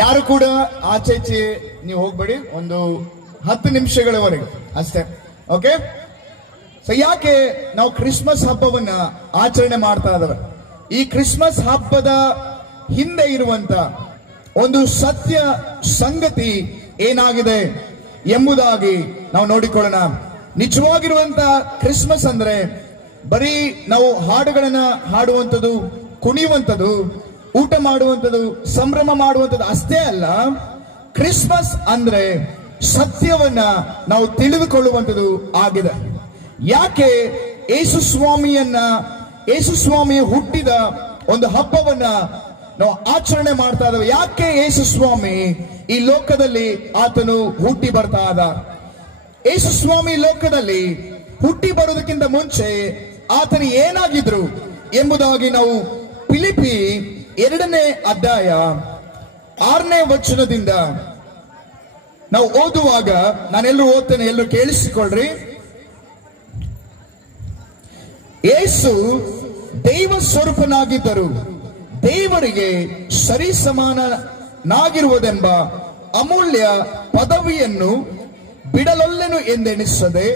ಯಾರು ಕೂಡ ಆಚೆ ನೀವು ಹೋಗ್ಬೇಡಿ, ಒಂದು 10 ನಿಮಿಷಗಳವರೆಗೆ ಅಷ್ಟೇ. ಓಕೆ, ಸೊ ಯಾಕೆ ನಾವು ಕ್ರಿಸ್ಮಸ್ ಹಬ್ಬವನ್ನ ಆಚರಣೆ ಮಾಡ್ತಾ ಇದ್ದೇವೆ? ಈ ಕ್ರಿಸ್ಮಸ್ ಹಬ್ಬದ ಹಿಂದೆ ಇರುವಂತ ಒಂದು ಸತ್ಯ ಸಂಗತಿ ಏನಾಗಿದೆ ಎಂಬುದಾಗಿ ನಾವು ನೋಡಿಕೊಳ್ಳೋಣ. ನಿಜವಾಗಿರುವಂತ ಕ್ರಿಸ್ಮಸ್ ಅಂದ್ರೆ ಬರೀ ನಾವು ಹಾಡುಗಳನ್ನ ಹಾಡುವಂಥದ್ದು, ಕುಣಿಯುವಂಥದ್ದು, ಊಟ ಮಾಡುವಂಥದ್ದು, ಸಂಭ್ರಮ ಮಾಡುವಂಥದ್ದು ಅಷ್ಟೇ ಅಲ್ಲ. ಕ್ರಿಸ್ಮಸ್ ಅಂದ್ರೆ ಸತ್ಯವನ್ನ ನಾವು ತಿಳಿದುಕೊಳ್ಳುವಂಥದ್ದು ಆಗಿದೆ. ಯಾಕೆ ಯೇಸು ಸ್ವಾಮಿಯ ಹುಟ್ಟಿದ ಒಂದು ಹಬ್ಬವನ್ನ ನಾವು ಆಚರಣೆ ಮಾಡ್ತಾ ಇದ್ದೇವೆ? ಯಾಕೆ ಯೇಸು ಸ್ವಾಮಿ ಈ ಲೋಕದಲ್ಲಿ ಆತನು ಹುಟ್ಟಿ ಬರ್ತಾ ಇದ್ದ? ಯೇಸು ಸ್ವಾಮಿ ಲೋಕದಲ್ಲಿ ಹುಟ್ಟಿ ಬರೋದಕ್ಕಿಂತ ಮುಂಚೆ ಆತನು ಏನಾಗಿದ್ರು ಎಂಬುದಾಗಿ ನಾವು ಫಿಲಿಪ್ಪಿ 2ನೇ ಅಧ್ಯಾಯ 6ನೇ ವಚನದಿಂದ ನಾವು ಓದುವಾಗ, ನಾನೆಲ್ಲರೂ ಓದ್ತೇನೆ, ಎಲ್ಲರೂ ಕೇಳಿಸಿಕೊಳ್ಳ್ರಿ. ಯೇಸು ದೈವ ಸ್ವರೂಪನಾಗಿದ್ದರು, ದೇವರಿಗೆ ಸರಿಸಮಾನನಾಗಿರುವುದೆಂಬ ಅಮೂಲ್ಯ ಪದವಿಯನ್ನು ಬಿಡಲೊಲ್ಲೆನು ಎಂದೆಣಿಸದೆ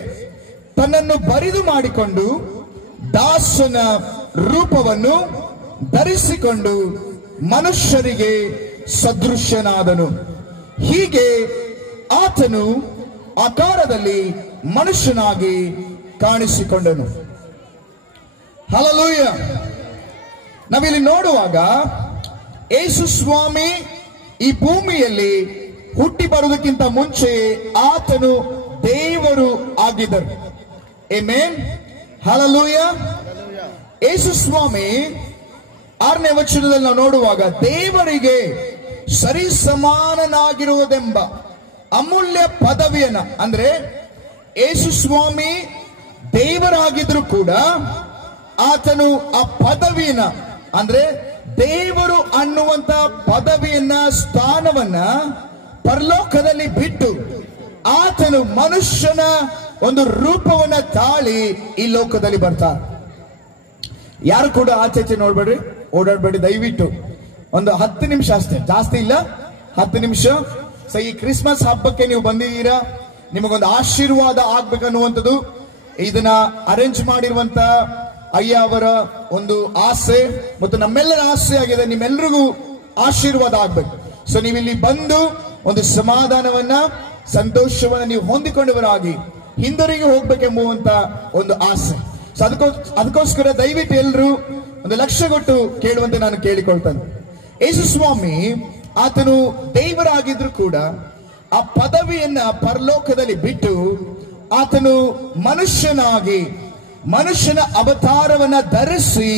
ತನ್ನನ್ನು ಬರಿದು ಮಾಡಿಕೊಂಡು ದಾಸನ ರೂಪವನ್ನು ಧರಿಸಿಕೊಂಡು ಮನುಷ್ಯರಿಗೆ ಸದೃಶ್ಯನಾದನು. ಹೀಗೆ ಆತನು ಆಕಾರದಲ್ಲಿ ಮನುಷ್ಯನಾಗಿ ಕಾಣಿಸಿಕೊಂಡನು. ಹಲ್ಲೆಲೂಯಾ. ನಾವಿಲ್ಲಿ ನೋಡುವಾಗ ಯೇಸು ಸ್ವಾಮಿ ಈ ಭೂಮಿಯಲ್ಲಿ ಹುಟ್ಟಿ ಬರುವುದಕ್ಕಿಂತ ಮುಂಚೆ ಆತನು ದೇವರು ಆಗಿದ್ದರು. Amen, hallelujah. ಯೇಸು ಸ್ವಾಮಿ 6ನೇ ವಚನದಲ್ಲಿ ನಾವು ನೋಡುವಾಗ, ದೇವರಿಗೆ ಸರಿಸಮಾನನಾಗಿರುವುದೆಂಬ ಅಮೂಲ್ಯ ಪದವಿಯನ್ನ, ಅಂದ್ರೆ ಯೇಸು ಸ್ವಾಮಿ ದೇವರಾಗಿದ್ರು ಕೂಡ ಆತನು ಆ ಪದವಿಯನ್ನ, ಅಂದ್ರೆ ದೇವರು ಅನ್ನುವಂತ ಪದವಿಯನ್ನ, ಸ್ಥಾನವನ್ನ ಪರಲೋಕದಲ್ಲಿ ಬಿಟ್ಟು ಆತನು ಮನುಷ್ಯನ ಒಂದು ರೂಪವನ್ನ ತಾಳಿ ಈ ಲೋಕದಲ್ಲಿ ಬರ್ತಾರೆ. ಯಾರು ಕೂಡ ಆಚೆ ನೋಡ್ಬೇಡ್ರಿ, ಓಡಾಡ್ಬೇಡಿ ದಯವಿಟ್ಟು. ಒಂದು 10 ನಿಮಿಷ ಅಷ್ಟೇ, ಜಾಸ್ತಿ ಇಲ್ಲ, 10 ನಿಮಿಷ. ಸೊ ಈ ಕ್ರಿಸ್ಮಸ್ ಹಬ್ಬಕ್ಕೆ ನೀವು ಬಂದಿದ್ದೀರಾ, ನಿಮಗೊಂದು ಆಶೀರ್ವಾದ ಆಗ್ಬೇಕನ್ನುವಂಥದ್ದು ಇದನ್ನ ಅರೇಂಜ್ ಮಾಡಿರುವಂತ ಅಯ್ಯ ಅವರ ಒಂದು ಆಸೆ ಮತ್ತು ನಮ್ಮೆಲ್ಲರ ಆಸೆ ಆಗಿದೆ. ನಿಮ್ಮೆಲ್ಲರಿಗೂ ಆಶೀರ್ವಾದ ಆಗ್ಬೇಕು. ಸೊ ನೀವಿಲ್ಲಿ ಬಂದು ಒಂದು ಸಮಾಧಾನವನ್ನ, ಸಂತೋಷವನ್ನ ನೀವು ಹೊಂದಿಕೊಂಡವರಾಗಿ ಹಿಂದಿರುಗಿ ಹೋಗ್ಬೇಕೆಂಬುವಂತ ಒಂದು ಆಸೆ. ಸೊ ಅದಕ್ಕೋಸ್ಕರ ದಯವಿಟ್ಟು ಎಲ್ಲರೂ ಒಂದು ಲಕ್ಷ್ಯ ಕೊಟ್ಟು ಕೇಳುವಂತೆ ನಾನು ಕೇಳಿಕೊಳ್ತೇನೆ. ಯೇಸು ಸ್ವಾಮಿ ಆತನು ದೇವರಾಗಿದ್ರು ಕೂಡ ಆ ಪದವಿಯನ್ನ ಪರಲೋಕದಲ್ಲಿ ಬಿಟ್ಟು ಆತನು ಮನುಷ್ಯನಾಗಿ, ಮನುಷ್ಯನ ಅವತಾರವನ್ನ ಧರಿಸಿ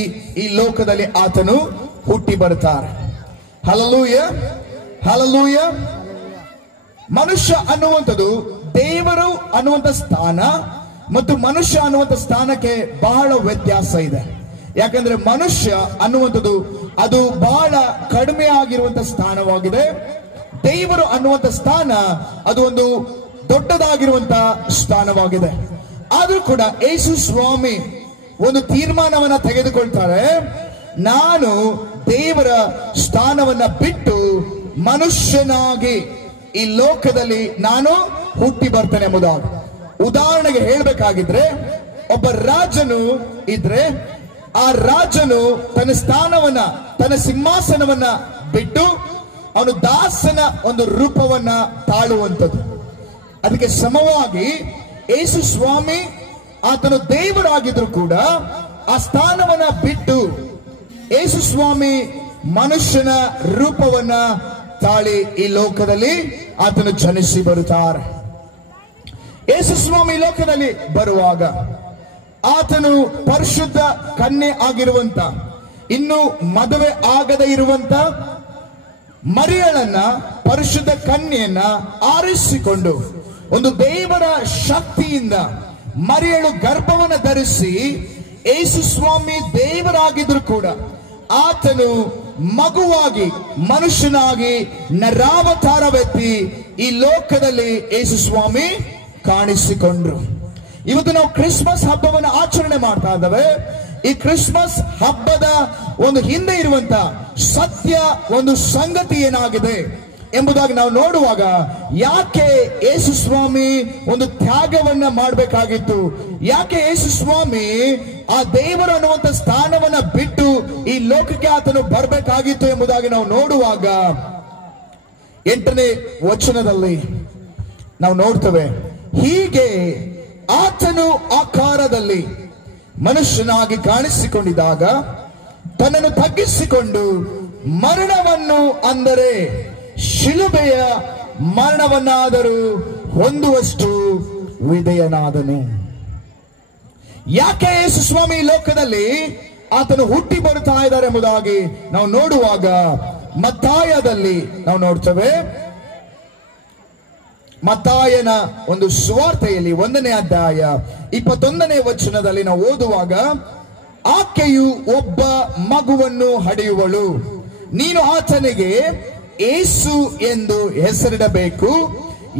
ಈ ಲೋಕದಲ್ಲಿ ಆತನು ಹುಟ್ಟಿ ಬರ್ತಾರೆ. Hallelujah, hallelujah. ಮನುಷ್ಯ ಅನ್ನುವಂಥದ್ದು ದೇವರು ಅನ್ನುವಂಥ ಸ್ಥಾನ ಮತ್ತು ಮನುಷ್ಯ ಅನ್ನುವಂಥ ಸ್ಥಾನಕ್ಕೆ ಬಹಳ ವ್ಯತ್ಯಾಸ ಇದೆ. ಯಾಕಂದ್ರೆ ಮನುಷ್ಯ ಅನ್ನುವಂಥದ್ದು ಅದು ಬಹಳ ಕಡಿಮೆ ಆಗಿರುವಂತ ಸ್ಥಾನವಾಗಿದೆ. ದೇವರು ಅನ್ನುವಂಥ ಸ್ಥಾನ ಅದು ಒಂದು ದೊಡ್ಡದಾಗಿರುವಂತ ಸ್ಥಾನವಾಗಿದೆ. ಆದ್ರೂ ಕೂಡ ಯೇಸು ಸ್ವಾಮಿ ಒಂದು ತೀರ್ಮಾನವನ್ನ ತೆಗೆದುಕೊಳ್ತಾರೆ, ನಾನು ದೇವರ ಸ್ಥಾನವನ್ನ ಬಿಟ್ಟು ಮನುಷ್ಯನಾಗಿ ಈ ಲೋಕದಲ್ಲಿ ನಾನು ಹುಟ್ಟಿ ಬರ್ತೇನೆ ಎಂಬುದಾಗಿ. ಉದಾಹರಣೆಗೆ ಹೇಳಬೇಕಾಗಿದ್ರೆ, ಒಬ್ಬ ರಾಜನು ಇದ್ರೆ ಆ ರಾಜನು ತನ್ನ ಸ್ಥಾನವನ್ನ, ತನ್ನ ಸಿಂಹಾಸನವನ್ನ ಬಿಟ್ಟು ಅವನು ದಾಸನ ಒಂದು ರೂಪವನ್ನ ತಾಳುವಂಥದ್ದು. ಅದಕ್ಕೆ ಸಮವಾಗಿ ಯೇಸು ಸ್ವಾಮಿ ಆತನು ದೇವರಾಗಿದ್ರು ಕೂಡ ಆ ಸ್ಥಾನವನ್ನ ಬಿಟ್ಟು ಯೇಸು ಸ್ವಾಮಿ ಮನುಷ್ಯನ ರೂಪವನ್ನ ತಾಳಿ ಈ ಲೋಕದಲ್ಲಿ ಆತನು ಜನಿಸಿ ಬರುತ್ತಾರೆ. ಯೇಸು ಸ್ವಾಮಿ ಲೋಕದಲ್ಲಿ ಬರುವಾಗ ಆತನು ಪರಿಶುದ್ಧ ಕನ್ಯೆ ಆಗಿರುವಂತ, ಇನ್ನು ಮದುವೆ ಆಗದೆ ಇರುವಂತ ಮರಿಯಳನ್ನ, ಪರಿಶುದ್ಧ ಕನ್ಯೆಯನ್ನ ಆರಿಸಿಕೊಂಡು ಒಂದು ದೇವರ ಶಕ್ತಿಯಿಂದ ಮರಿಯಳು ಗರ್ಭವನ್ನು ಧರಿಸಿ, ಯೇಸು ಸ್ವಾಮಿ ದೇವರಾಗಿದ್ರು ಕೂಡ ಆತನು ಮಗುವಾಗಿ, ಮನುಷ್ಯನಾಗಿ ನರಾವತಾರವೆತ್ತಿ ಈ ಲೋಕದಲ್ಲಿ ಯೇಸು ಸ್ವಾಮಿ ಕಾಣಿಸಿಕೊಂಡ್ರು. ಇವತ್ತು ನಾವು ಕ್ರಿಸ್ಮಸ್ ಹಬ್ಬವನ್ನು ಆಚರಣೆ ಮಾಡ್ತಾ ಇದ್ದೇವೆ. ಈ ಕ್ರಿಸ್ಮಸ್ ಹಬ್ಬದ ಒಂದು ಹಿಂದೆ ಇರುವಂತ ಸತ್ಯ ಒಂದು ಸಂಗತಿ ಏನಾಗಿದೆ, ಎಂಬುದಾಗಿ ನಾವು ನೋಡುವಾಗ, ಯಾಕೆ ಯೇಸು ಸ್ವಾಮಿ ಒಂದು ತ್ಯಾಗವನ್ನ ಮಾಡಬೇಕಾಗಿತ್ತು? ಯಾಕೆ ಯೇಸು ಸ್ವಾಮಿ ಆ ದೇವರು ಅನ್ನುವಂತ ಸ್ಥಾನವನ್ನ ಬಿಟ್ಟು ಈ ಲೋಕಕ್ಕೆ ಆತನು ಬರಬೇಕಾಗಿತ್ತು ಎಂಬುದಾಗಿ ನಾವು ನೋಡುವಾಗ, 8ನೇ ವಚನದಲ್ಲಿ ನಾವು ನೋಡ್ತೇವೆ, ಹೀಗೆ ಆತನು ಆಕಾರದಲ್ಲಿ ಮನುಷ್ಯನಾಗಿ ಕಾಣಿಸಿಕೊಂಡಿದ್ದಾಗ ತನ್ನನ್ನು ತಗ್ಗಿಸಿಕೊಂಡು ಮರಣವನ್ನು, ಅಂದರೆ ಶಿಲುಬೆಯ ಮರಣವನ್ನಾದರೂ ಹೊಂದುವಷ್ಟು ವಿಧೇಯನಾದನು. ಯಾಕೆ ಯೇಸು ಸ್ವಾಮಿ ಲೋಕದಲ್ಲಿ ಆತನು ಹುಟ್ಟಿ ಬರುತ್ತಾ ಇದ್ದಾರೆ ಎಂಬುದಾಗಿ ನಾವು ನೋಡುವಾಗ, ಮತ್ತಾಯದಲ್ಲಿ ನಾವು ನೋಡ್ತೇವೆ. ಮತ್ತಾಯನ ಒಂದು ಸುವಾರ್ತೆಯಲ್ಲಿ 1ನೇ ಅಧ್ಯಾಯ 21ನೇ ವಚನದಲ್ಲಿ ನಾವು ಓದುವಾಗ, ಆಕೆಯು ಒಬ್ಬ ಮಗುವನ್ನು ಹಡೆಯುವಳು, ನೀನು ಆತನಿಗೆ ಯೇಸು ಎಂದು ಹೆಸರಿಡಬೇಕು,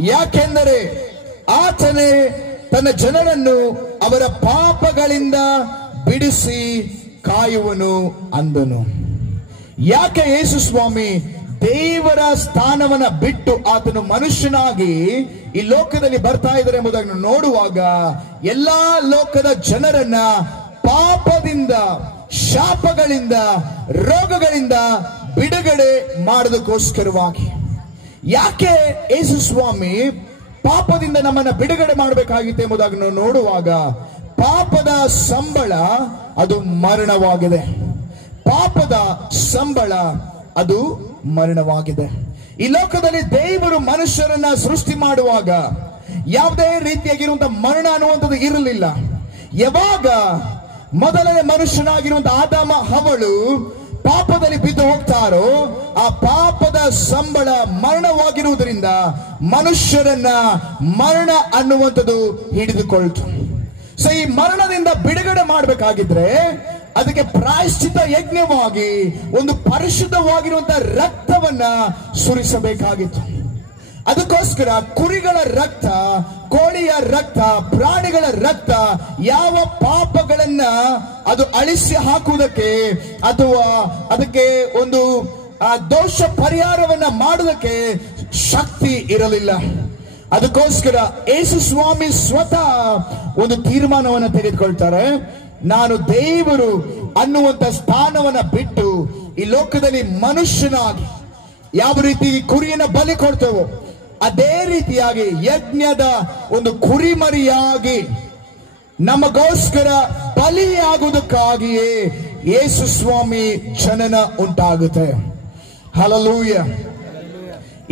ಯಾಕೆಂದರೆ ಆತನೇ ತನ್ನ ಜನರನ್ನು ಅವರ ಪಾಪಗಳಿಂದ ಬಿಡಿಸಿ ಕಾಯುವನು ಅಂದನು. ಯಾಕೆ ಯೇಸು ಸ್ವಾಮಿ ದೇವರ ಸ್ಥಾನವನ್ನ ಬಿಟ್ಟು ಆತನು ಮನುಷ್ಯನಾಗಿ ಈ ಲೋಕದಲ್ಲಿ ಬರ್ತಾ ಇದ್ದಾರೆ ಎಂಬುದನ್ನು ನೋಡುವಾಗ, ಎಲ್ಲಾ ಲೋಕದ ಜನರನ್ನ ಪಾಪದಿಂದ, ಶಾಪಗಳಿಂದ, ರೋಗಗಳಿಂದ ಬಿಡುಗಡೆ ಮಾಡೋದಕ್ಕೋಸ್ಕರವಾಗಿ. ಯಾಕೆ ಯೇಸು ಸ್ವಾಮಿ ಪಾಪದಿಂದ ನಮ್ಮನ್ನ ಬಿಡುಗಡೆ ಮಾಡಬೇಕಾಗಿತ್ತು ಎಂಬುದಾಗಿ ನಾವು ನೋಡುವಾಗ, ಪಾಪದ ಸಂಬಳ ಅದು ಮರಣವಾಗಿದೆ. ಪಾಪದ ಸಂಬಳ ಅದು ಮರಣವಾಗಿದೆ. ಈ ಲೋಕದಲ್ಲಿ ದೇವರು ಮನುಷ್ಯರನ್ನ ಸೃಷ್ಟಿ ಮಾಡುವಾಗ ಯಾವುದೇ ರೀತಿಯಾಗಿರುವಂತಹ ಮರಣ ಅನ್ನುವಂಥದ್ದು ಇರಲಿಲ್ಲ. ಯಾವಾಗ ಮೊದಲನೇ ಮನುಷ್ಯನಾಗಿರುವಂತಹ ಆದಾಮ ಹವ್ವಳು ಪಾಪದಲ್ಲಿ ಬಿದ್ದು ಹೋಗ್ತಾರೋ, ಆ ಪಾಪದ ಸಂಬಳ ಮರಣವಾಗಿರುವುದರಿಂದ ಮನುಷ್ಯರನ್ನ ಮರಣ ಅನ್ನುವಂಥದ್ದು ಹಿಡಿದುಕೊಳ್ತು. ಸೊ ಈ ಮರಣದಿಂದ ಬಿಡುಗಡೆ ಮಾಡಬೇಕಾಗಿದ್ರೆ ಅದಕ್ಕೆ ಪ್ರಾಯಶ್ಚಿತ್ತ ಯಜ್ಞವಾಗಿ ಒಂದು ಪರಿಶುದ್ಧವಾಗಿರುವಂತಹ ರಕ್ತವನ್ನ ಸುರಿಸಬೇಕಾಗಿತ್ತು. ಅದಕ್ಕೋಸ್ಕರ ಕುರಿಗಳ ರಕ್ತ, ಕೋಳಿಯ ರಕ್ತ, ಪ್ರಾಣಿಗಳ ರಕ್ತ ಯಾವ ಪಾಪಗಳನ್ನ ಅದು ಅಳಿಸಿ ಹಾಕುವುದಕ್ಕೆ ಅಥವಾ ಅದಕ್ಕೆ ಒಂದು ದೋಷ ಪರಿಹಾರವನ್ನ ಮಾಡುವುದಕ್ಕೆ ಶಕ್ತಿ ಇರಲಿಲ್ಲ. ಅದಕ್ಕೋಸ್ಕರ ಯೇಸು ಸ್ವಾಮಿ ಸ್ವತಃ ಒಂದು ತೀರ್ಮಾನವನ್ನು ತೆಗೆದುಕೊಳ್ತಾರೆ, ನಾನು ದೇವರು ಅನ್ನುವಂತ ಸ್ಥಾನವನ್ನ ಬಿಟ್ಟು ಈ ಲೋಕದಲ್ಲಿ ಮನುಷ್ಯನಾಗಿ ಯಾವ ರೀತಿ ಕುರಿಯನ್ನ ಬಲಿ ಕೊಡ್ತೇವೋ ಅದೇ ರೀತಿಯಾಗಿ ಯಜ್ಞದ ಒಂದು ಕುರಿಮರಿಯಾಗಿ ನಮಗೋಸ್ಕರ ಬಲಿಯಾಗುವುದಕ್ಕಾಗಿಯೇ ಯೇಸು ಸ್ವಾಮಿ ಜನನ ಉಂಟಾಗುತ್ತೆ. ಹಲ್ಲೆಲೂಯಾ.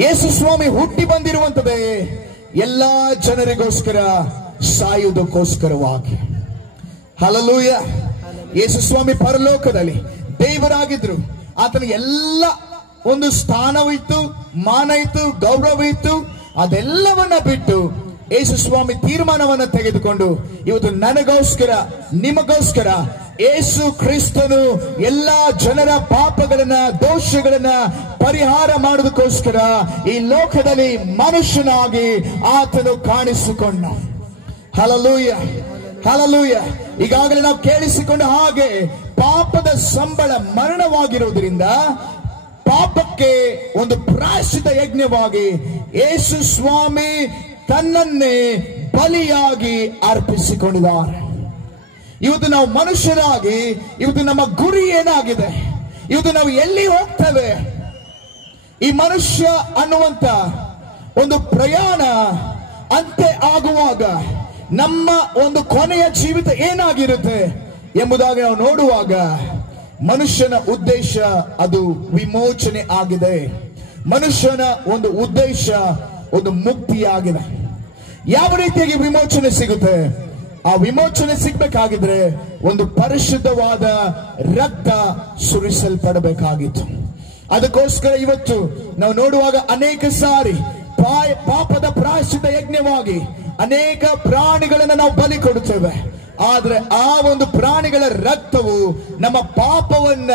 ಯೇಸು ಸ್ವಾಮಿ ಹುಟ್ಟಿ ಬಂದಿರುವಂತದೇ ಎಲ್ಲಾ ಜನರಿಗೋಸ್ಕರ ಸಾಯುವುದಕ್ಕೋಸ್ಕರವಾಗಿ. ಹಲ್ಲೆಲೂಯಾ. ಯೇಸು ಸ್ವಾಮಿ ಪರಲೋಕದಲ್ಲಿ ದೇವರಾಗಿದ್ರು. ಆತನಿಗೆ ಎಲ್ಲ ಒಂದು ಸ್ಥಾನವಿತ್ತು, ಮಾನ ಇತ್ತು, ಗೌರವ ಇತ್ತು. ಅದೆಲ್ಲವನ್ನ ಬಿಟ್ಟು ಯೇಸು ಸ್ವಾಮಿ ತೀರ್ಮಾನವನ್ನ ತೆಗೆದುಕೊಂಡು ಇವತ್ತು ನನಗೋಸ್ಕರ, ನಿಮಗೋಸ್ಕರ ಯೇಸು ಕ್ರಿಸ್ತನು ಎಲ್ಲಾ ಜನರ ಪಾಪಗಳನ್ನ, ದೋಷಗಳನ್ನ ಪರಿಹಾರ ಮಾಡೋದಕ್ಕೋಸ್ಕರ ಈ ಲೋಕದಲ್ಲಿ ಮನುಷ್ಯನಾಗಿ ಆತನು ಕಾಣಿಸಿಕೊಂಡ. Hallelujah, hallelujah. ಈಗಾಗಲೇ ನಾವು ಕೇಳಿಸಿಕೊಂಡ ಹಾಗೆ ಪಾಪದ ಸಂಬಳ ಮರಣವಾಗಿರುವುದರಿಂದ ಪಾಪಕ್ಕೆ ಒಂದು ಪ್ರಾಯಶ್ಚಿತ್ತ ಯಜ್ಞವಾಗಿ ಯೇಸು ಸ್ವಾಮಿ ತನ್ನನ್ನೇ ಬಲಿಯಾಗಿ ಅರ್ಪಿಸಿಕೊಂಡಿದ್ದಾರೆ. ಇವತ್ತು ನಾವು ಮನುಷ್ಯರಾಗಿ, ಇವತ್ತು ನಮ್ಮ ಗುರಿ ಏನಾಗಿದೆ, ಇವತ್ತು ನಾವು ಎಲ್ಲಿ ಹೋಗ್ತೇವೆ, ಈ ಮನುಷ್ಯ ಅನ್ನುವಂತ ಒಂದು ಪ್ರಯಾಣ ಅಂತ್ಯ ಆಗುವಾಗ ನಮ್ಮ ಒಂದು ಕೊನೆಯ ಜೀವಿತ ಏನಾಗಿರುತ್ತೆ ಎಂಬುದಾಗಿ ನಾವು ನೋಡುವಾಗ, ಮನುಷ್ಯನ ಉದ್ದೇಶ ಅದು ವಿಮೋಚನೆ ಆಗಿದೆ. ಮನುಷ್ಯನ ಒಂದು ಉದ್ದೇಶ ಒಂದು ಮುಕ್ತಿಯಾಗಿದೆ. ಯಾವ ರೀತಿಯಾಗಿ ವಿಮೋಚನೆ ಸಿಗುತ್ತೆ? ಆ ವಿಮೋಚನೆ ಸಿಗಬೇಕಾಗಿದ್ರೆ ಒಂದು ಪರಿಶುದ್ಧವಾದ ರಕ್ತ ಸುರಿಸಲ್ಪಡಬೇಕಾಗಿತ್ತು. ಅದಕ್ಕೋಸ್ಕರ ಇವತ್ತು ನಾವು ನೋಡುವಾಗ ಅನೇಕ ಸಾರಿ ಪಾಪದ ಪ್ರಾಯಶ್ಚಿತ್ತ ಯಜ್ಞವಾಗಿ ಅನೇಕ ಪ್ರಾಣಿಗಳನ್ನ ನಾವು ಬಲಿ ಕೊಡುತ್ತೇವೆ. ಆದ್ರೆ ಆ ಒಂದು ಪ್ರಾಣಿಗಳ ರಕ್ತವು ನಮ್ಮ ಪಾಪವನ್ನ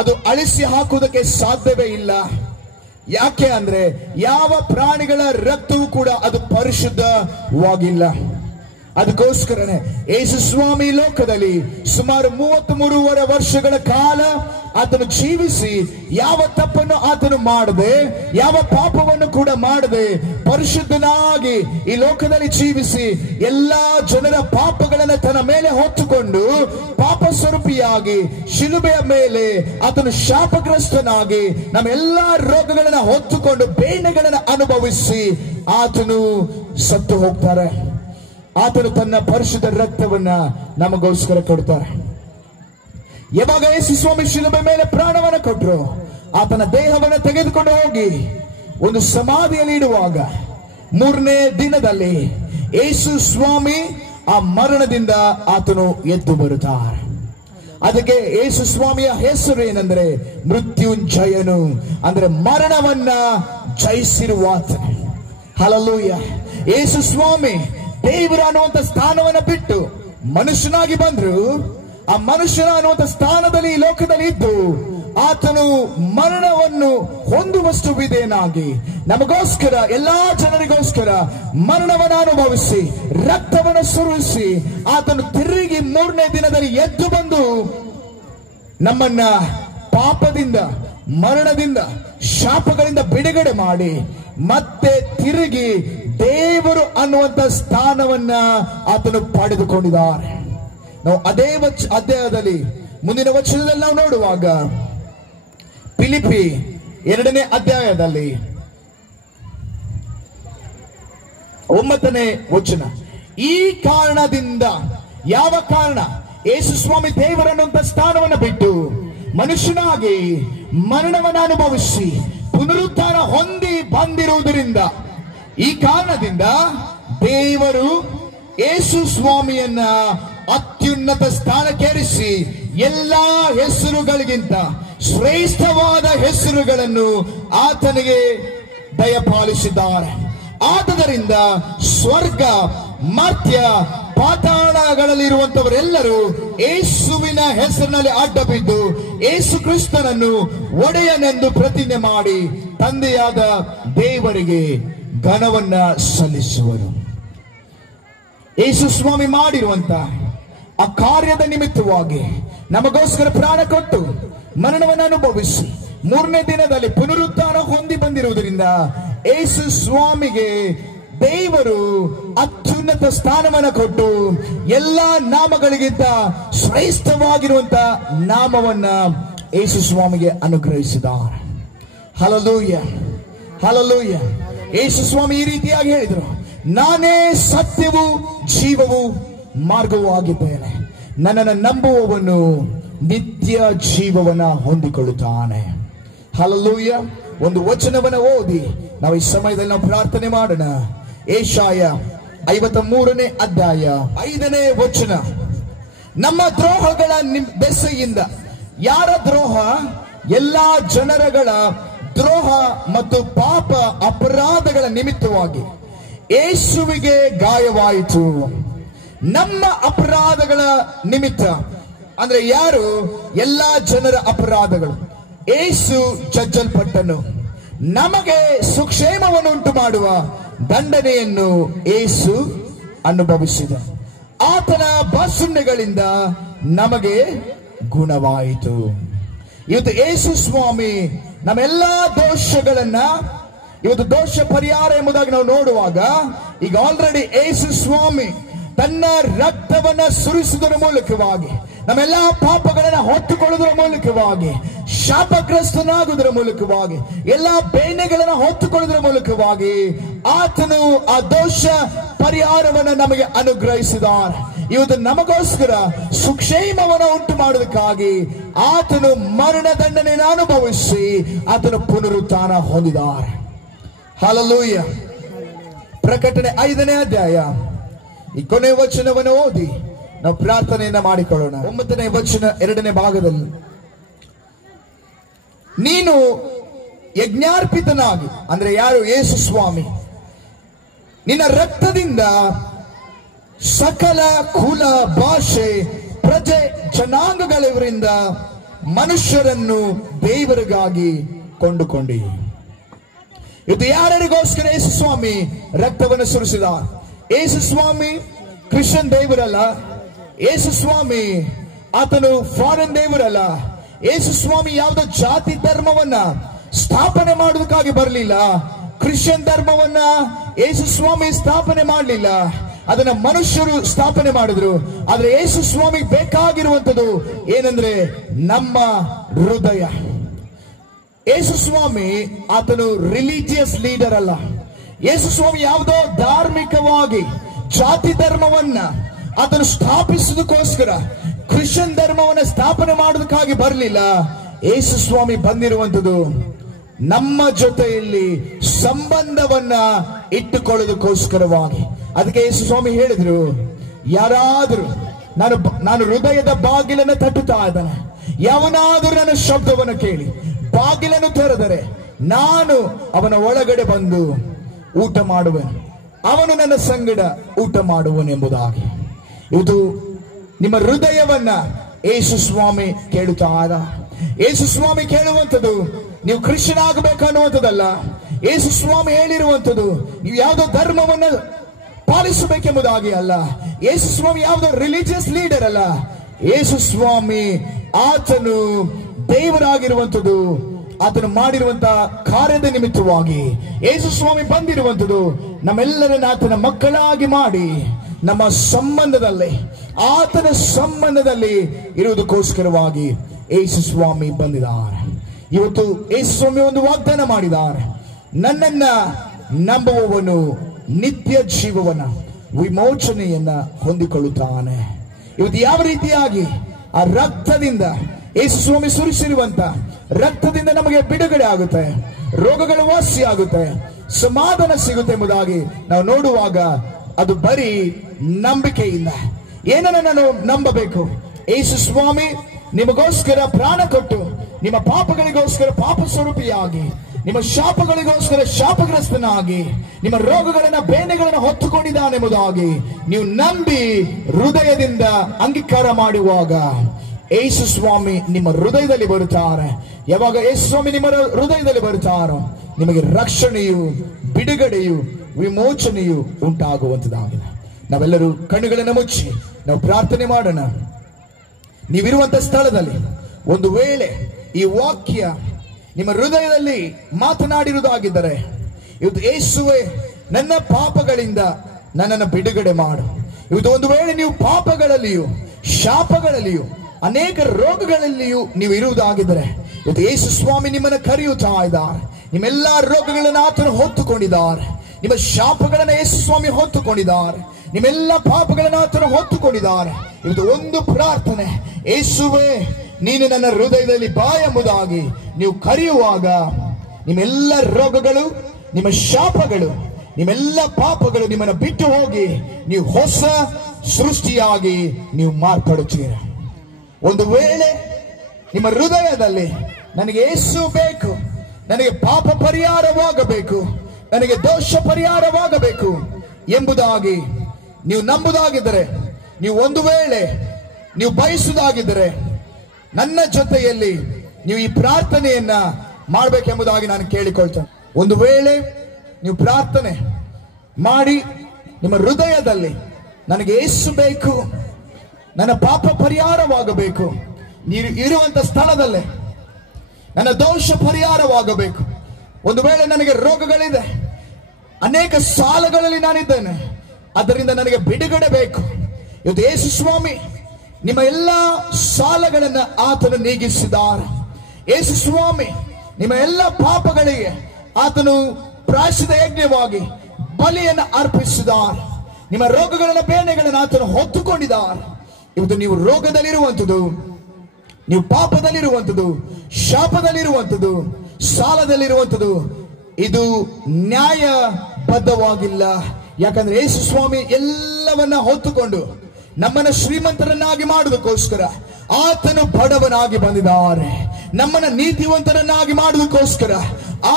ಅದು ಅಳಿಸಿ ಹಾಕುವುದಕ್ಕೆ ಸಾಧ್ಯವೇ ಇಲ್ಲ. ಯಾಕೆ ಅಂದ್ರೆ ಯಾವ ಪ್ರಾಣಿಗಳ ರಕ್ತವೂ ಕೂಡ ಅದು ಪರಿಶುದ್ಧವಾಗಿಲ್ಲ. ಅದಕ್ಕೋಸ್ಕರನೇ ಯೇಸು ಸ್ವಾಮಿ ಲೋಕದಲ್ಲಿ ಸುಮಾರು 33.5 ವರ್ಷಗಳ ಕಾಲ ಆತನು ಜೀವಿಸಿ ಯಾವ ತಪ್ಪನ್ನು ಆತನು ಮಾಡದೆ, ಯಾವ ಪಾಪವನ್ನು ಕೂಡ ಮಾಡದೆ, ಪರಿಶುದ್ಧನಾಗಿ ಈ ಲೋಕದಲ್ಲಿ ಜೀವಿಸಿ ಎಲ್ಲಾ ಜನರ ಪಾಪಗಳನ್ನು ತನ್ನ ಮೇಲೆ ಹೊತ್ತುಕೊಂಡು ಪಾಪ ಸ್ವರೂಪಿಯಾಗಿ ಶಿಲುಬೆಯ ಮೇಲೆ ಆತನು ಶಾಪಗ್ರಸ್ತನಾಗಿ ನಮ್ಮೆಲ್ಲಾ ರೋಗಗಳನ್ನು ಹೊತ್ತುಕೊಂಡು ಬೇನೆಗಳನ್ನು ಅನುಭವಿಸಿ ಆತನು ಸತ್ತು ಹೋಗ್ತಾರೆ. ಆತನು ತನ್ನ ಪರಿಶುದ್ಧ ರಕ್ತವನ್ನ ನಮಗೋಸ್ಕರ ಕೊಡ್ತಾರೆ. ಯಾವಾಗ ಯೇಸು ಸ್ವಾಮಿ ಶಿಲುಬೆ ಮೇಲೆ ಪ್ರಾಣವನ್ನು ಕೊಟ್ಟರು, ಆತನ ದೇಹವನ್ನು ತೆಗೆದುಕೊಂಡು ಹೋಗಿ ಒಂದು ಸಮಾಧಿಯಲ್ಲಿ ಇಡುವಾಗ 3ನೇ ದಿನದಲ್ಲಿ ಯೇಸು ಸ್ವಾಮಿ ಆ ಮರಣದಿಂದ ಆತನು ಎದ್ದು ಬರುತ್ತಾರೆ. ಅದಕ್ಕೆ ಯೇಸು ಸ್ವಾಮಿಯ ಹೆಸರು ಏನಂದ್ರೆ ಮೃತ್ಯುಂಜಯನು, ಅಂದ್ರೆ ಮರಣವನ್ನ ಜಯಿಸಿರುವಾತ. ಹಲ್ಲೆಲೂಯ. ಯೇಸು ಸ್ವಾಮಿ ದೇವರು ಅನ್ನುವಂತ ಸ್ಥಾನವನ್ನ ಬಿಟ್ಟು ಮನುಷ್ಯನಾಗಿ ಬಂದ್ರು. ಆ ಮನುಷ್ಯನ ಅನ್ನುವಂತ ಸ್ಥಾನದಲ್ಲಿ ಈ ಲೋಕದಲ್ಲಿ ಇದ್ದು ಆತನು ಮರಣವನ್ನು ಹೊಂದುವಷ್ಟು ವಿಧೇಯನಾಗಿ ನಮಗೋಸ್ಕರ, ಎಲ್ಲಾ ಜನರಿಗೋಸ್ಕರ ಮರಣವನ್ನು ಅನುಭವಿಸಿ ರಕ್ತವನ್ನು ಸುರಿಸಿ ಆತನು ತಿರುಗಿ 3ನೇ ದಿನದಲ್ಲಿ ಎದ್ದು ಬಂದು ನಮ್ಮನ್ನ ಪಾಪದಿಂದ, ಮರಣದಿಂದ, ಶಾಪಗಳಿಂದ ಬಿಡುಗಡೆ ಮಾಡಿ ಮತ್ತೆ ತಿರುಗಿ ದೇವರು ಅನ್ನುವಂತ ಸ್ಥಾನವನ್ನ ಆತನು ಪಡೆದುಕೊಂಡಿದ್ದಾರೆ. ನಾವು ಅದೇ ಅಧ್ಯಾಯದಲ್ಲಿ ಮುಂದಿನ ವಚನದಲ್ಲಿ ನಾವು ನೋಡುವಾಗ ಫಿಲಿಪ್ಪಿ 2ನೇ ಅಧ್ಯಾಯದಲ್ಲಿ 9ನೇ ವಚನ, ಈ ಕಾರಣದಿಂದ, ಯಾವ ಕಾರಣ? ಯೇಸು ಸ್ವಾಮಿ ದೇವರನ್ನುವಂತ ಸ್ಥಾನವನ್ನು ಬಿಟ್ಟು ಮನುಷ್ಯನಾಗಿ ಮರಣವನ್ನು ಅನುಭವಿಸಿ ಪುನರುತ್ಥಾನ ಹೊಂದಿ ಬಂದಿರುವುದರಿಂದ, ಈ ಕಾರಣದಿಂದ ದೇವರು ಯೇಸು ಸ್ವಾಮಿಯನ್ನ ಅತ್ಯುನ್ನತ ಸ್ಥಾನಕ್ಕೇರಿಸಿ ಎಲ್ಲಾ ಹೆಸರುಗಳಿಗಿಂತ ಶ್ರೇಷ್ಠವಾದ ಹೆಸರುಗಳನ್ನು ಆತನಿಗೆ ದಯಪಾಲಿಸಿದ್ದಾರೆ. ಆದುದರಿಂದ ಸ್ವರ್ಗ, ಮರ್ತ್ಯ, ಪಾತಾಳಗಳಲ್ಲಿರುವಂತವರೆಲ್ಲರೂ ಯೇಸುವಿನ ಹೆಸರಿನಲ್ಲಿ ಅಡ್ಡ ಬಿದ್ದು ಯೇಸು ಕ್ರಿಸ್ತನನ್ನು ಒಡೆಯನೆಂದು ಪ್ರತಿಜ್ಞೆ ಮಾಡಿ ತಂದೆಯಾದ ದೇವರಿಗೆ ಘನವನ್ನ ಸಲ್ಲಿಸುವರು. ಯೇಸು ಸ್ವಾಮಿ ಮಾಡಿರುವಂತ ಆ ಕಾರ್ಯದ ನಿಮಿತ್ತವಾಗಿ ನಮಗೋಸ್ಕರ ಪ್ರಾಣ ಕೊಟ್ಟು ಮರಣವನ್ನು ಅನುಭವಿಸಿ 3ನೇ ದಿನದಲ್ಲಿ ಪುನರುತ್ಥಾನ ಹೊಂದಿ ಬಂದಿರುವುದರಿಂದ ಯೇಸು ಸ್ವಾಮಿಗೆ ದೇವರು ಅತ್ಯುನ್ನತ ಸ್ಥಾನವನ್ನು ಕೊಟ್ಟು ಎಲ್ಲಾ ನಾಮಗಳಿಗಿಂತ ಶ್ರೇಷ್ಠವಾಗಿರುವಂತ ನಾಮವನ್ನ ಯೇಸು ಸ್ವಾಮಿಗೆ ಅನುಗ್ರಹಿಸಿದ್ದಾರೆ. Hallelujah, hallelujah. ಯೇಸು ಸ್ವಾಮಿ ಈ ರೀತಿಯಾಗಿ ಹೇಳಿದರು, ನಾನೇ ಸತ್ಯವೂ ಜೀವವೂ ಮಾರ್ಗವೂ ಆಗಿದ್ದೇನೆ. ನನ್ನನ್ನು ನಂಬುವವನು ನಿತ್ಯ ಜೀವವನ್ನ ಹೊಂದಿಕೊಳ್ಳುತ್ತಾನೆ. ಹಲ್ಲೆಲೂಯ. ಒಂದು ವಚನವನ್ನ ಓದಿ ನಾವು ಈ ಸಮಯದಲ್ಲಿ ನಾವು ಪ್ರಾರ್ಥನೆ ಮಾಡೋಣ. ಯೆಶಾಯ 53ನೇ ಅಧ್ಯಾಯ 5ನೇ ವಚನ, ನಮ್ಮ ದ್ರೋಹಗಳ ದೆಸೆಯಿಂದ. ಯಾರ ದ್ರೋಹ? ಎಲ್ಲಾ ಜನರಗಳ ದ್ರೋಹ ಮತ್ತು ಪಾಪ ಅಪರಾಧಗಳ ನಿಮಿತ್ತವಾಗಿ ಯೇಸುವಿಗೆ ಗಾಯವಾಯಿತು. ನಮ್ಮ ಅಪರಾಧಗಳ ನಿಮಿತ್ತ ಅಂದ್ರೆ ಯಾರು? ಎಲ್ಲಾ ಜನರ ಅಪರಾಧಗಳು. ಯೇಸು ಜಜ್ಜಲ್ಪಟ್ಟನು, ನಮಗೆ ಸುಕ್ಷೇಮವನ್ನು ಉಂಟು ಮಾಡುವ ದಂಡನೆಯನ್ನು ಯೇಸು ಅನುಭವಿಸಿದ. ಆತನ ಬಾಸುಂಡೆಗಳಿಂದ ನಮಗೆ ಗುಣವಾಯಿತು. ಇವತ್ತು ಯೇಸು ಸ್ವಾಮಿ ನಮ್ಮೆಲ್ಲಾ ದೋಷಗಳನ್ನ, ಇವತ್ತು ದೋಷ ಪರಿಹಾರ ಎಂಬುದಾಗಿ ನಾವು ನೋಡುವಾಗ ಈಗ ಆಲ್ರೆಡಿ ಯೇಸು ಸ್ವಾಮಿ ತನ್ನ ರಕ್ತವನ್ನ ಸುರಿಸುವುದರ ಮೂಲಕವಾಗಿ, ನಮ್ಮೆಲ್ಲಾ ಪಾಪಗಳನ್ನ ಹೊತ್ತುಕೊಳ್ಳುವುದರ ಮೂಲಕವಾಗಿ, ಶಾಪಗ್ರಸ್ತನಾಗುವುದರ ಮೂಲಕವಾಗಿ, ಎಲ್ಲಾ ಬೇನೆಗಳನ್ನ ಹೊತ್ತುಕೊಳ್ಳುವುದರ ಮೂಲಕವಾಗಿ ಆತನು ಆ ದೋಷ ಪರಿಹಾರವನ್ನು ನಮಗೆ ಅನುಗ್ರಹಿಸಿದ್ದಾರೆ. ಇವತ್ತು ನಮಗೋಸ್ಕರ ಸುಕ್ಷೇಮವನ್ನು ಉಂಟು ಮಾಡುವುದಕ್ಕಾಗಿ ಆತನು ಮರಣ ದಂಡನೆಯನ್ನು ಅನುಭವಿಸಿ ಆತನು ಪುನರುತ್ಥಾನ ಹೊಂದಿದ್ದಾರೆ. ಹಲ್ಲೆಲೂಯ. ಪ್ರಕಟಣೆ 5ನೇ ಅಧ್ಯಾಯ ಈ ಕೊನೆಯ ವಚನವನ್ನು ಓದಿ ನಾವು ಪ್ರಾರ್ಥನೆಯನ್ನ ಮಾಡಿಕೊಳ್ಳೋಣ. 9ನೇ ವಚನ 2ನೇ ಭಾಗದಲ್ಲಿ, ನೀನು ಯಜ್ಞಾರ್ಪಿತನಾಗಿ, ಅಂದ್ರೆ ಯಾರು? ಯೇಸು ಸ್ವಾಮಿ, ನಿನ್ನ ರಕ್ತದಿಂದ ಸಕಲ ಕುಲ, ಭಾಷೆ, ಪ್ರಜೆ, ಜನಾಂಗಗಳಿವರಿಂದ ಮನುಷ್ಯರನ್ನು ದೇವರಿಗಾಗಿ ಕೊಂಡುಕೊಂಡಿ. ಇದು ಯಾರಿಗೋಸ್ಕರ ಯೇಸು ಸ್ವಾಮಿ ರಕ್ತವನ್ನು ಸುರಿಸಿದ? ಯೇಸು ಸ್ವಾಮಿ ಕ್ರಿಶ್ಚಿಯನ್ ದೇವರಲ್ಲ. ಯೇಸು ಸ್ವಾಮಿ ಆತನು ಫಾರಿನ್ ದೇವರಲ್ಲ. ಯೇಸು ಸ್ವಾಮಿ ಯಾವುದೋ ಜಾತಿ ಧರ್ಮವನ್ನ ಸ್ಥಾಪನೆ ಮಾಡೋದಕ್ಕಾಗಿ ಬರಲಿಲ್ಲ. ಕ್ರಿಶ್ಚಿಯನ್ ಧರ್ಮವನ್ನ ಯೇಸು ಸ್ವಾಮಿ ಸ್ಥಾಪನೆ ಮಾಡಲಿಲ್ಲ, ಅದನ್ನ ಮನುಷ್ಯರು ಸ್ಥಾಪನೆ ಮಾಡಿದ್ರು. ಆದ್ರೆ ಯೇಸು ಸ್ವಾಮಿಗೆ ಬೇಕಾಗಿರುವಂತದ್ದು ಏನಂದ್ರೆ ನಮ್ಮ ಹೃದಯ. ಯೇಸು ಸ್ವಾಮಿ ಆತನು ರಿಲಿಜಿಯಸ್ ಲೀಡರ್ ಅಲ್ಲ. ಯೇಸು ಸ್ವಾಮಿ ಯಾವುದೋ ಧಾರ್ಮಿಕವಾಗಿ ಜಾತಿ ಧರ್ಮವನ್ನ ಆತನು ಸ್ಥಾಪಿಸೋದಕ್ಕೋಸ್ಕರ, ಕ್ರಿಶ್ಚಿಯನ್ ಧರ್ಮವನ್ನ ಸ್ಥಾಪನೆ ಮಾಡೋದಕ್ಕಾಗಿ ಬರಲಿಲ್ಲ. ಯೇಸು ಸ್ವಾಮಿ ಬಂದಿರುವಂತದ್ದು ನಮ್ಮ ಜೊತೆಯಲ್ಲಿ ಸಂಬಂಧವನ್ನ ಇಟ್ಟುಕೊಳ್ಳೋದಕ್ಕೋಸ್ಕರವಾಗಿ. ಅದಕ್ಕೆ ಯೇಸು ಸ್ವಾಮಿ ಹೇಳಿದ್ರು, ಯಾರಾದರೂ ನಾನು ಹೃದಯದ ಬಾಗಿಲನ್ನು ತಟ್ಟುತ್ತಾ ಇದ್ದಾನೆ, ಯಾವನಾದರೂ ನನ್ನ ಶಬ್ದವನ್ನು ಕೇಳಿ ಬಾಗಿಲನ್ನು ತೆರೆದರೆ ನಾನು ಅವನ ಒಳಗಡೆ ಬಂದು ಊಟ ಮಾಡುವೆನು, ಅವನು ನನ್ನ ಸಂಗಡ ಊಟ ಮಾಡುವನೆಂಬುದಾಗಿ. ಇದು ನಿಮ್ಮ ಹೃದಯವನ್ನ ಯೇಸು ಸ್ವಾಮಿ ಕೇಳುತ್ತಾ ಇದ್ದ. ಯೇಸು ಸ್ವಾಮಿ ಕೇಳುವಂಥದ್ದು ನೀವು ಕ್ರಿಶ್ಚಿಯನ್ ಆಗಬೇಕು ಅನ್ನುವಂಥದ್ದಲ್ಲ. ಯೇಸು ಸ್ವಾಮಿ ಹೇಳಿರುವಂಥದ್ದು ನೀವು ಯಾವುದೋ ಧರ್ಮವನ್ನ ಪಾಲಿಸಬೇಕೆಂಬುದಾಗಿ ಅಲ್ಲ. ಯೇಸು ಸ್ವಾಮಿ ಯಾವುದೋ ರಿಲಿಜಿಯಸ್ ಲೀಡರ್ ಅಲ್ಲ. ಯೇಸು ಸ್ವಾಮಿ ಆತನು ದೇವರಾಗಿರುವಂಥದ್ದು, ಆತನು ಮಾಡಿರುವಂತಹ ಕಾರ್ಯದ ನಿಮಿತ್ತವಾಗಿ ಯೇಸು ಸ್ವಾಮಿ ಬಂದಿರುವಂಥದ್ದು ನಮ್ಮೆಲ್ಲರನ್ನ ಆತನ ಮಕ್ಕಳಾಗಿ ಮಾಡಿ ನಮ್ಮ ಸಂಬಂಧದಲ್ಲಿ, ಆತನ ಸಂಬಂಧದಲ್ಲಿ ಇರುವುದಕ್ಕೋಸ್ಕರವಾಗಿ ಯೇಸು ಸ್ವಾಮಿ ಬಂದಿದ್ದಾರೆ. ಇವತ್ತು ಯೇಸು ಸ್ವಾಮಿ ಒಂದು ವಾಗ್ದಾನ ಮಾಡಿದ್ದಾರೆ, ನನ್ನನ್ನ ನಂಬುವವನು ನಿತ್ಯ ಜೀವವನ್ನ ವಿಮೋಚನೆಯನ್ನ ಹೊಂದಿಕೊಳ್ಳುತ್ತಾನೆ. ಇವತ್ತು ಯಾವ ರೀತಿಯಾಗಿ ಆ ರಕ್ತದಿಂದ, ಯೇಸು ಸ್ವಾಮಿ ಸುರಿಸಿರುವಂತ ರಕ್ತದಿಂದ ನಮಗೆ ಬಿಡುಗಡೆ ಆಗುತ್ತೆ, ರೋಗಗಳು ವಾಸಿ ಆಗುತ್ತೆ, ಸಮಾಧಾನ ಸಿಗುತ್ತೆ ಎಂಬುದಾಗಿ ನಾವು ನೋಡುವಾಗ ಅದು ಬರೀ ನಂಬಿಕೆಯಿಂದ. ಏನನ್ನ ನಾನು ನಂಬಬೇಕು? ಯೇಸು ಸ್ವಾಮಿ ನಿಮಗೋಸ್ಕರ ಪ್ರಾಣ ಕೊಟ್ಟು, ನಿಮ್ಮ ಪಾಪಗಳಿಗೋಸ್ಕರ ಪಾಪ ಸ್ವರೂಪಿಯಾಗಿ, ನಿಮ್ಮ ಶಾಪಗಳಿಗೋಸ್ಕರ ಶಾಪಗ್ರಸ್ತನಾಗಿ, ನಿಮ್ಮ ರೋಗಗಳನ್ನ ಬೇನೆಗಳನ್ನ ಹೊತ್ತುಕೊಂಡಿದ್ದಾನೆಂಬುದಾಗಿ ನೀವು ನಂಬಿ ಹೃದಯದಿಂದ ಅಂಗೀಕಾರ ಮಾಡುವಾಗ ಯೇಸು ಸ್ವಾಮಿ ನಿಮ್ಮ ಹೃದಯದಲ್ಲಿ ಬರುತ್ತಾರೆ. ಯಾವಾಗ ಯೇಸು ಸ್ವಾಮಿ ನಿಮ್ಮ ಹೃದಯದಲ್ಲಿ ಬರುತ್ತಾರೋ ನಿಮಗೆ ರಕ್ಷಣೆಯು, ಬಿಡುಗಡೆಯು, ವಿಮೋಚನೆಯು ಉಂಟಾಗುವಂತದ್ದಾಗಿದೆ. ನಾವೆಲ್ಲರೂ ಕಣ್ಣುಗಳನ್ನು ಮುಚ್ಚಿ ನಾವು ಪ್ರಾರ್ಥನೆ ಮಾಡೋಣ. ನೀವಿರುವಂತ ಸ್ಥಳದಲ್ಲಿ ಒಂದು ವೇಳೆ ಈ ವಾಕ್ಯ ನಿಮ್ಮ ಹೃದಯದಲ್ಲಿ ಮಾತನಾಡಿರುವುದಾಗಿದ್ದರೆ, ಇವತ್ತು ಯೇಸುವೆ ನನ್ನ ಪಾಪಗಳಿಂದ ನನ್ನನ್ನು ಬಿಡುಗಡೆ ಮಾಡು. ಇವತ್ತು ಒಂದು ವೇಳೆ ನೀವು ಪಾಪಗಳಲ್ಲಿಯೂ ಶಾಪಗಳಲ್ಲಿಯೂ ಅನೇಕ ರೋಗಗಳಲ್ಲಿಯೂ ನೀವು ಇರುವುದಾಗಿದ್ದರೆ, ಇವತ್ತು ಯೇಸು ಸ್ವಾಮಿ ನಿಮ್ಮನ್ನು ಕರೆಯುತ್ತಾ ಇದ್ದಾರೆ. ನಿಮ್ಮೆಲ್ಲಾ ರೋಗಗಳನ್ನು ಆತನು ಹೊತ್ತುಕೊಂಡಿದ್ದಾರೆ, ನಿಮ್ಮ ಶಾಪಗಳನ್ನು ಯೇಸು ಸ್ವಾಮಿ ಹೊತ್ತುಕೊಂಡಿದ್ದಾರೆ, ನಿಮ್ಮೆಲ್ಲ ಪಾಪಗಳನ್ನು ಆತನು ಹೊತ್ತುಕೊಂಡಿದ್ದಾರೆ. ಇವತ್ತು ಒಂದು ಪ್ರಾರ್ಥನೆ, ಯೇಸುವೆ ನೀನು ನನ್ನ ಹೃದಯದಲ್ಲಿ ಬಾ ಎಂಬುದಾಗಿ ನೀವು ಕರೆಯುವಾಗ ನಿಮ್ಮೆಲ್ಲ ರೋಗಗಳು, ನಿಮ್ಮ ಶಾಪಗಳು, ನಿಮ್ಮೆಲ್ಲ ಪಾಪಗಳು ನಿಮ್ಮನ್ನು ಬಿಟ್ಟು ಹೋಗಿ ನೀವು ಹೊಸ ಸೃಷ್ಟಿಯಾಗಿ ನೀವು ಮಾರ್ಪಡುತ್ತೀರ. ಒಂದು ವೇಳೆ ನಿಮ್ಮ ಹೃದಯದಲ್ಲಿ ನನಗೆ ಯೇಸು ಬೇಕು, ನನಗೆ ಪಾಪ ಪರಿಹಾರವಾಗಬೇಕು, ನನಗೆ ದೋಷ ಪರಿಹಾರವಾಗಬೇಕು ಎಂಬುದಾಗಿ ನೀವು ನಂಬುದಾಗಿದ್ದರೆ, ನೀವು ಒಂದು ವೇಳೆ ನೀವು ಬಯಸುವುದಾಗಿದ್ದರೆ ನನ್ನ ಜೊತೆಯಲ್ಲಿ ನೀವು ಈ ಪ್ರಾರ್ಥನೆಯನ್ನ ಮಾಡಬೇಕೆಂಬುದಾಗಿ ನಾನು ಕೇಳಿಕೊಳ್ತೇನೆ. ಒಂದು ವೇಳೆ ನೀವು ಪ್ರಾರ್ಥನೆ ಮಾಡಿ ನಿಮ್ಮ ಹೃದಯದಲ್ಲಿ ನನಗೆ ಯೇಸು ಬೇಕು, ನನ್ನ ಪಾಪ ಪರಿಹಾರವಾಗಬೇಕು, ನೀವು ಇರುವಂತ ಸ್ಥಳದಲ್ಲೇ ನನ್ನ ದೋಷ ಪರಿಹಾರವಾಗಬೇಕು, ಒಂದು ವೇಳೆ ನನಗೆ ರೋಗಗಳಿದೆ, ಅನೇಕ ಸಾಲಗಳಲ್ಲಿ ನಾನಿದ್ದೇನೆ, ಅದರಿಂದ ನನಗೆ ಬಿಡುಗಡೆ ಬೇಕು. ಇವತ್ತು ಯೇಸು ಸ್ವಾಮಿ ನಿಮ್ಮ ಎಲ್ಲ ಸಾಲಗಳನ್ನು ಆತನು ನೀಗಿಸಿದ್ದಾರೆ. ಯೇಸು ಸ್ವಾಮಿ ನಿಮ್ಮ ಎಲ್ಲ ಪಾಪಗಳಿಗೆ ಆತನು ಪ್ರಾಯಶ್ಚಿತ್ತ ಯಜ್ಞವಾಗಿ ಬಲಿಯನ್ನು ಅರ್ಪಿಸಿದ್ದಾರೆ. ನಿಮ್ಮ ರೋಗಗಳ ಬೇನೆಗಳನ್ನು ಆತನು ಹೊತ್ತುಕೊಂಡಿದ್ದಾರೆ. ಇವತ್ತು ನೀವು ರೋಗದಲ್ಲಿರುವಂಥದ್ದು, ನೀವು ಪಾಪದಲ್ಲಿರುವಂಥದ್ದು, ಶಾಪದಲ್ಲಿರುವಂಥದ್ದು, ಸಾಲದಲ್ಲಿರುವಂಥದ್ದು, ಇದು ನ್ಯಾಯಬದ್ಧವಾಗಿಲ್ಲ. ಯಾಕಂದ್ರೆ ಯೇಸು ಸ್ವಾಮಿ ಎಲ್ಲವನ್ನ ಹೊತ್ತುಕೊಂಡು ನಮ್ಮನ್ನ ಶ್ರೀಮಂತರನ್ನಾಗಿ ಮಾಡುವುದಕ್ಕೋಸ್ಕರ ಆತನು ಬಡವನಾಗಿ ಬಂದಿದ್ದಾರೆ. ನಮ್ಮನ್ನ ನೀತಿವಂತರನ್ನಾಗಿ ಮಾಡುವುದಕ್ಕೋಸ್ಕರ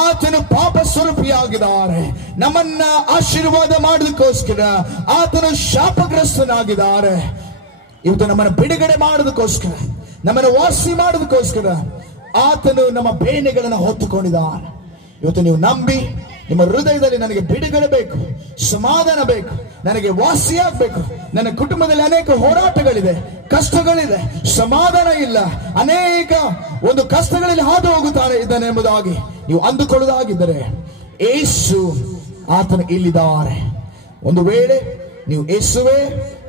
ಆತನು ಪಾಪ ಸ್ವರೂಪಿಯಾಗಿದ್ದಾರೆ. ನಮ್ಮನ್ನ ಆಶೀರ್ವಾದ ಮಾಡುವುದಕ್ಕೋಸ್ಕರ ಆತನು ಶಾಪಗ್ರಸ್ತನಾಗಿದ್ದಾರೆ. ಇವತ್ತು ನಮ್ಮನ್ನು ಬಿಡುಗಡೆ ಮಾಡೋದಕ್ಕೋಸ್ಕರ, ನಮ್ಮನ್ನು ವಾಸಿ ಮಾಡೋದಕ್ಕೋಸ್ಕರ ಆತನು ನಮ್ಮ ಬೇನೆಗಳನ್ನು ಹೊತ್ತುಕೊಂಡಿದ್ದಾನೆ. ಇವತ್ತು ನೀವು ನಂಬಿ ನಿಮ್ಮ ಹೃದಯದಲ್ಲಿ ನನಗೆ ಬಿಡುಗಡೆ ಬೇಕು, ಸಮಾಧಾನ ಬೇಕು, ನನಗೆ ವಾಸಿಯಾಗಬೇಕು, ನನ್ನ ಕುಟುಂಬದಲ್ಲಿ ಅನೇಕ ಹೋರಾಟಗಳಿದೆ, ಕಷ್ಟಗಳಿದೆ, ಸಮಾಧಾನ ಇಲ್ಲ, ಅನೇಕ ಒಂದು ಕಷ್ಟಗಳಲ್ಲಿ ಹಾದು ಹೋಗುತ್ತಾರೆ ಇದ್ದಾನೆ ಎಂಬುದಾಗಿ ನೀವು ಅಂದುಕೊಳ್ಳುವುದಾಗಿದ್ದರೆ ಯೇಸು ಆತನು ಇಲ್ಲಿದ್ದಾರೆ. ಒಂದು ವೇಳೆ ನೀವು ಯೇಸುವೇ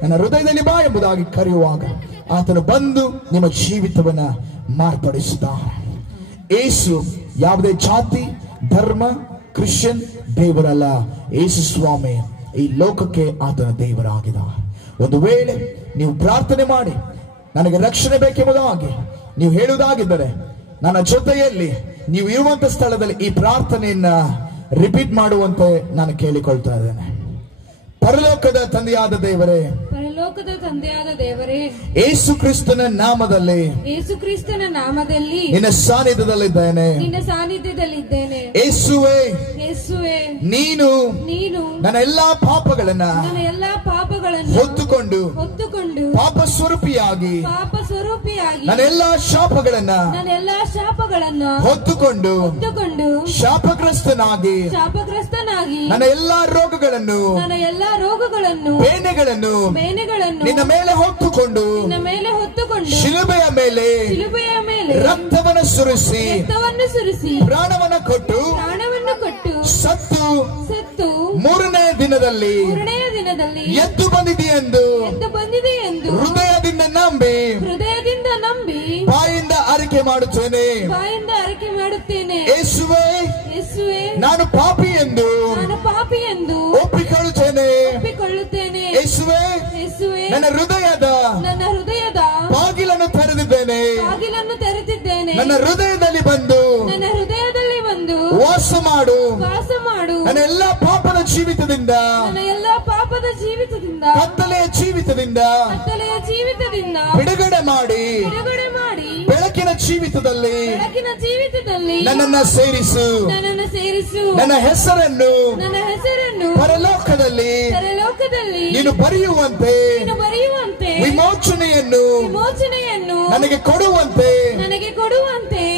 ನನ್ನ ಹೃದಯದಲ್ಲಿ ಬಾ ಎಂಬುದಾಗಿ ಕರೆಯುವಾಗ ಆತನು ಬಂದು ನಿಮ್ಮ ಜೀವಿತವನ್ನ ಮಾರ್ಪಡಿಸುತ್ತಾರೆ. ಯೇಸು ಯಾವುದೇ ಜಾತಿ, ಧರ್ಮ, ಕ್ರಿಶ್ಚಿಯನ್ ದೇವರಲ್ಲ. ಯೇಸು ಸ್ವಾಮಿ ಈ ಲೋಕಕ್ಕೆ ಆತನ ದೇವರಾಗಿದ್ದಾರೆ. ಒಂದು ವೇಳೆ ನೀವು ಪ್ರಾರ್ಥನೆ ಮಾಡಿ ನನಗೆ ರಕ್ಷಣೆ ಬೇಕೆಂಬುದಾಗಿ ನೀವು ಹೇಳುವುದಾಗಿದ್ದರೆ ನನ್ನ ಜೊತೆಯಲ್ಲಿ ನೀವು ಇರುವಂತ ಸ್ಥಳದಲ್ಲಿ ಈ ಪ್ರಾರ್ಥನೆಯನ್ನ ರಿಪೀಟ್ ಮಾಡುವಂತೆ ನಾನು ಕೇಳಿಕೊಳ್ತಾ ಇದ್ದೇನೆ. ಪರಲೋಕದ ತಂದೆಯಾದ ದೇವರೇ, ಪರಲೋಕದ ತಂದೆಯಾದ ದೇವರೇ, ಯೇಸು ಕ್ರಿಸ್ತನ ನಾಮದಲ್ಲಿ, ಯೇಸು ಕ್ರಿಸ್ತನ ನಾಮದಲ್ಲಿ ನಿನ್ನ ಸಾನ್ನಿಧ್ಯದಲ್ಲಿದ್ದೇನೆ. ನಿನ್ನ ಸಾನ್ನಿಧ್ಯದಲ್ಲಿದ್ದೇನೆ. ಯೇಸುವೇ, ಯೇಸುವೇ, ನೀನು ನನ್ನ ಎಲ್ಲಾ ಪಾಪಗಳನ್ನ ಹೊತ್ತುಕೊಂಡು ಪಾಪ ಸ್ವರೂಪಿಯಾಗಿ ನನ್ನ ಎಲ್ಲಾ ಶಾಪಗಳನ್ನ ಹೊತ್ತುಕೊಂಡು ಶಾಪಗ್ರಸ್ತನಾಗಿ ನನ್ನ ಎಲ್ಲಾ ರೋಗಗಳನ್ನು ಬೇನೆಗಳನ್ನು ನಿನ್ನ ಮೇಲೆ ಹೊತ್ತುಕೊಂಡು ಶಿಲುಬೆಯ ಮೇಲೆ ರಕ್ತವನ್ನು ಸುರಿಸಿ ಪ್ರಾಣವನ್ನು ಕೊಟ್ಟು ಸತ್ತು ಮೂರನೇ ದಿನದಲ್ಲಿ ಎದ್ದು ಬಂದಿದೆ ಎಂದು ಹೃದಯದಿಂದ ನಂಬಿ ಬಾಯಿಂದ ಅರಿಕೆ ಮಾಡುತ್ತೇನೆ. ಯೇಸುವೇ, ನಾನು ಪಾಪಿ ಎಂದು ಒಪ್ಪಿಕೊಳ್ಳುತ್ತೇನೆ. ಯೇಸುವೇ, ನನ್ನ ಹೃದಯದ ಬಾಗಿಲನ್ನು ತೆರೆದಿದ್ದೇನೆ. ನನ್ನ ಹೃದಯದಲ್ಲಿ ಬಂದು ವಾಸ ಮಾಡು. ನನ್ನ ಎಲ್ಲಾ ಪಾಪದ ಜೀವಿತದಿಂದ ಕತ್ತಲೆಯ ಜೀವಿತದಿಂದ ಬಿಡುಗಡೆ ಮಾಡಿ ಬೆಳಕಿನ ಜೀವಿತದಲ್ಲಿ ನನ್ನನ್ನು ಸೇರಿಸು. ನನ್ನ ಹೆಸರನ್ನು ಪರಲೋಕದಲ್ಲಿ ನೀನು ಬರೆಯುವಂತೆ ವಿಮೋಚನೆಯನ್ನು ನನಗೆ ಕೊಡುವಂತೆ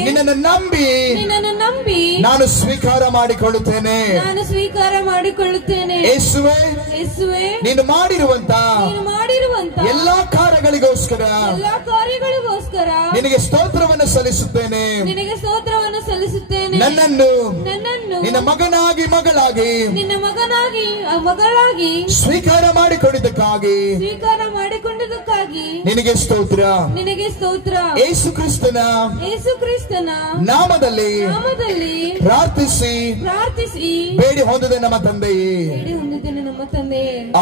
ನಿನ್ನನ್ನು ನಂಬಿ ನಾನು ಸ್ವೀಕಾರ ಮಾಡಿಕೊಳ್ಳುತ್ತೇನೆ. ಯೇಸುವೇ, ನೀನು ಮಾಡಿರುವಂತ ಎಲ್ಲಾ ಕಾರ್ಯಗಳಿಗೋಸ್ಕರ ನಿನಗೆ ಸ್ತೋತ್ರವನ್ನು ಸಲ್ಲಿಸುತ್ತೇನೆ. ನನ್ನನ್ನು ನಿನ್ನ ಮಗನಾಗಿ ಮಗಳಾಗಿ ಸ್ವೀಕಾರ ಮಾಡಿಕೊಂಡಿದ್ದಕ್ಕಾಗಿ ನಿನಗೆ ಸ್ತೋತ್ರ. ಯೇಸು ಕ್ರಿಸ್ತನ ನಾಮದಲ್ಲಿ ಪ್ರಾರ್ಥಿಸಿ ಬೇಡಿ ಹೊಂದಿದೆ ನಮ್ಮ ತಂದೆಯೇ.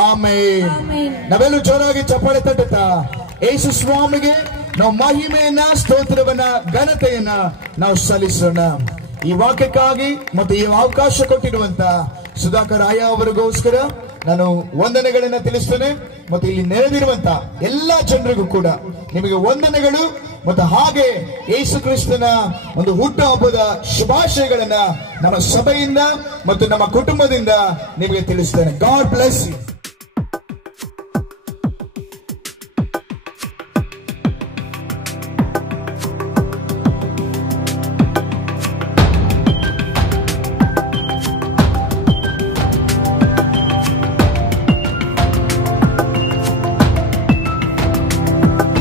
ಆಮೆನ್. ನಾವೆಲ್ಲರೂ ಜೋರಾಗಿ ಚಪ್ಪಾಳೆ ತಟ್ಟುತ್ತಾ ಯೇಸು ಸ್ವಾಮಿಗೆ ನಾವು ಮಹಿಮೆಯನ್ನ, ಸ್ತೋತ್ರವನ್ನ, ಘನತೆಯನ್ನ ನಾವು ಸಲ್ಲಿಸೋಣ. ಈ ವಾಕ್ಯಕ್ಕಾಗಿ ಮತ್ತು ಈ ಅವಕಾಶ ಕೊಟ್ಟಿರುವಂತ ಸುಧಾಕರ್ ಆಯ ಅವರಿಗೋಸ್ಕರ ನಾನು ವಂದನೆಗಳನ್ನ ತಿಳಿಸ್ತೇನೆ. ಮತ್ತು ಇಲ್ಲಿ ನೆರೆದಿರುವಂತ ಎಲ್ಲಾ ಜನರಿಗೂ ಕೂಡ ನಿಮಗೆ ವಂದನೆಗಳು ಮತ್ತು ಹಾಗೆ ಯೇಸು ಕ್ರಿಸ್ತನ ಒಂದು ಹುಟ್ಟು ಹಬ್ಬದ ಶುಭಾಶಯಗಳನ್ನ ನಮ್ಮ ಸಭೆಯಿಂದ ಮತ್ತು ನಮ್ಮ ಕುಟುಂಬದಿಂದ ನಿಮಗೆ ತಿಳಿಸ್ತೇನೆ. God bless you.